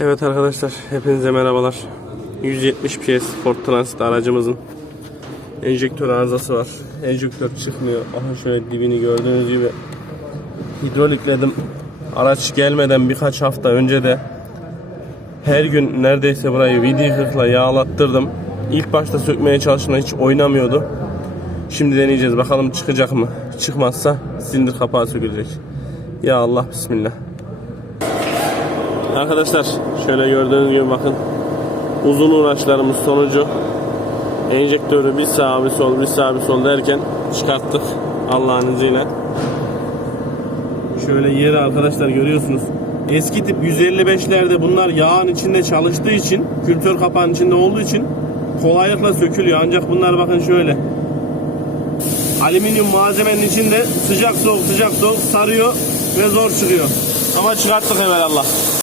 Evet arkadaşlar hepinize merhabalar. 170 PS Ford Transit aracımızın enjektör arızası var. Enjektör çıkmıyor. Aha şöyle dibini gördüğünüz gibi hidrolikledim. Araç gelmeden birkaç hafta önce de her gün neredeyse burayı VD40'la yağlattırdım. İlk başta sökmeye çalıştığımda hiç oynamıyordu. Şimdi deneyeceğiz bakalım çıkacak mı? Çıkmazsa silindir kapağı sökülecek. Ya Allah bismillah. Arkadaşlar şöyle gördüğünüz gibi bakın uzun uğraşlarımız sonucu enjektörü bir sağ bir sol bir sağ bir sol derken çıkarttık Allah'ın izniyle. Şöyle yeri arkadaşlar görüyorsunuz. Eski tip 155'lerde bunlar yağın içinde çalıştığı için kültür kapağının içinde olduğu için kolaylıkla sökülüyor. Ancak bunlar bakın şöyle alüminyum malzemenin içinde sıcak soğuk sıcak soğuk sarıyor ve zor çıkıyor. Ama çıkarttık evvelallah.